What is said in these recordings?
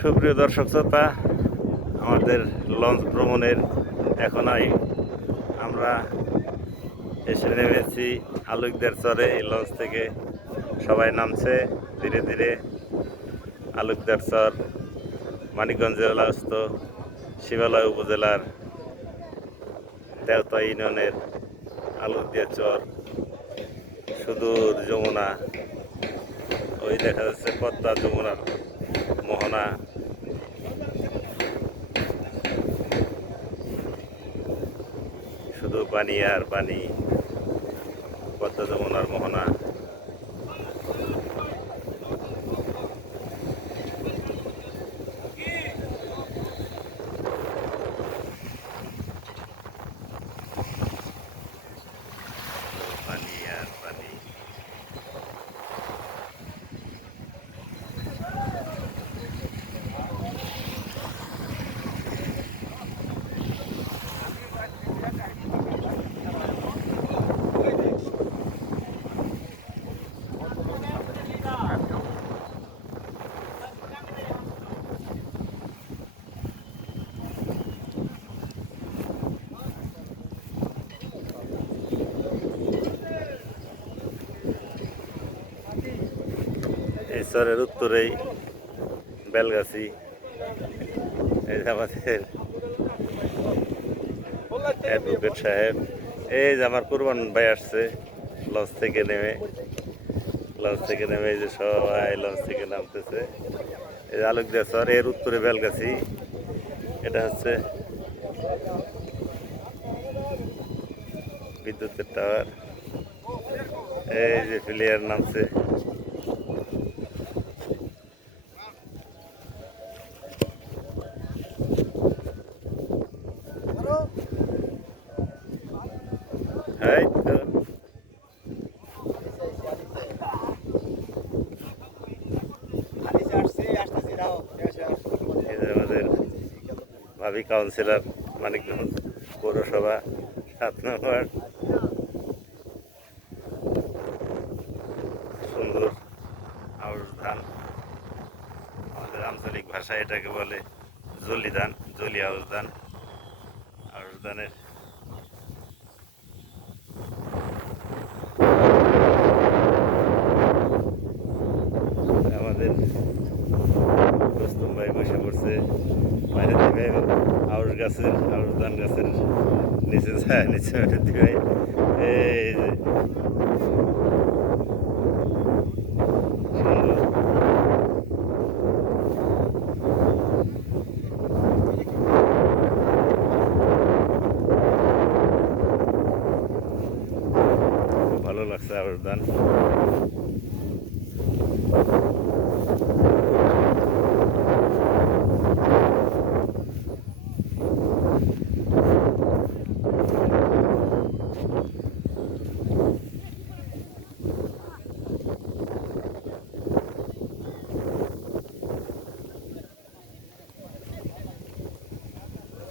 সুপ্রিয় দর্শক শ্রোতা, আমাদের লঞ্চ ভ্রমণের এখনই আমরা এসে নেমেছি আলুকদার চরে। এই লঞ্চ থেকে সবাই নামছে ধীরে ধীরে। আলুকদার চর মানিকগঞ্জ জেলাস্থ শিবালয় উপজেলার তেওতা ইউনিয়নের আলুকদিয়া চর। সুদূর যমুনা, ওই দেখা যাচ্ছে পদ্মা যমুনার মোহনা। শুধু পানি আর পানি, পদ্মা যমুনার মোহনা। পানি আর পানি। এই চরের উত্তরেই বেলগাছি। এই যে আমাদের অ্যাডভোকেট সাহেব। এই যে আমার কুরবান ভাই আসছে লঞ্চ থেকে নেমে। এই যে সবাই লঞ্চ থেকে নামতেছে। এই যে আলুকদিয়া চর, এর উত্তরে বেলগাছি। এটা হচ্ছে বিদ্যুতের টাওয়ার। এই যে প্লেয়ার নামছে। এই তো এই যে আমাদের ভাবি কাউন্সিলর, মানিকগঞ্জ পৌরসভা 7 নম্বর। সুন্দর আউশ ধান, আমাদের আঞ্চলিক ভাষায় এটাকে বলে জলি ধান, জলি আউশ ধান। আউশ ধানের আমাদের রুস্তম ভাই বসে পড়ছে বাইরে থেকে। আউশ ধান গাছের নিচে যায়, নিচে ভাই। এই যে সুন্দর। খুব ভালো লাগছে আউশ ধান।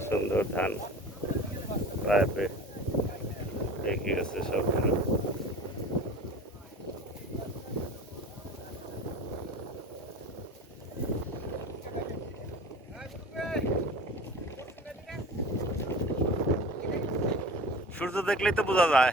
সুন্দর ধান প্রায় পেকে গেছে সব ধান। সূর্য দেখলেই তো বোঝা যায়।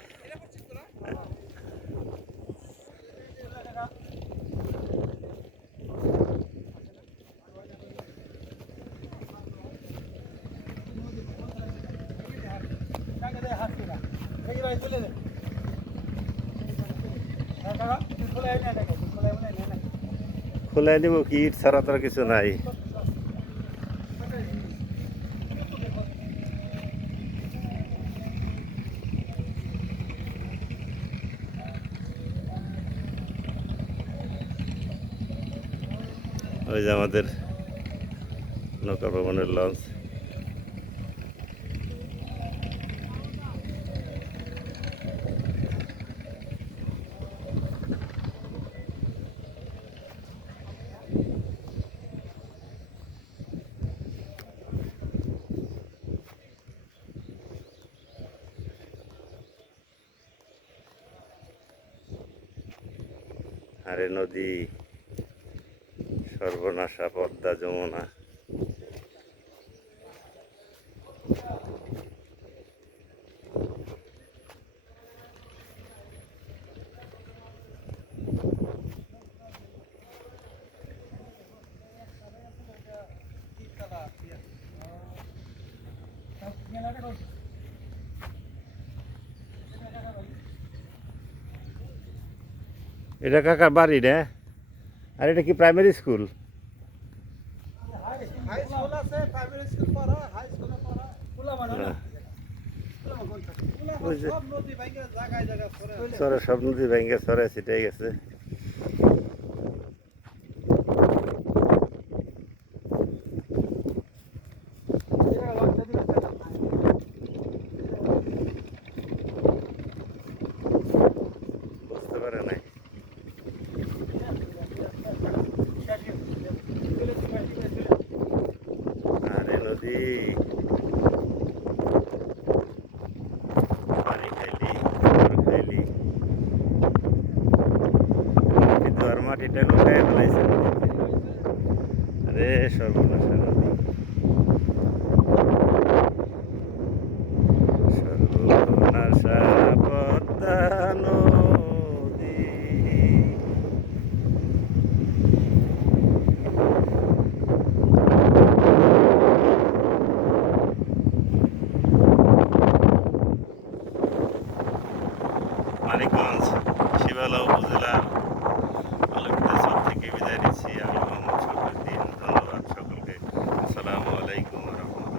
খোলাই নিব কি, ইট ছাড়া তো আর কিছু নাই। ওই যে আমাদের নৌকা ভ্রমণের লঞ্চ। আরে নদী সর্বনাশা পদ্মা যমুনা। এটা কাকার বাড়ি রে? আর এটা কি প্রাইমারি স্কুল? হাই স্কুল আছে, প্রাইমারি স্কুল পড়া, হাই স্কুলে পড়া, ওই যে সব নদী ভাঙে জায়গায় জায়গায় পড়ে। সরে সব নদী ভেঙে সরে ছিটাই গেছে। বুঝতে পারে নাই। আরে নদী পানি খাইলি, গরু খাইলি, কিন্তু আর মাটিটা লুকায় ফেলাইছে নদীতে। আরে সর্বনাশা নদী, সর্বনাশা।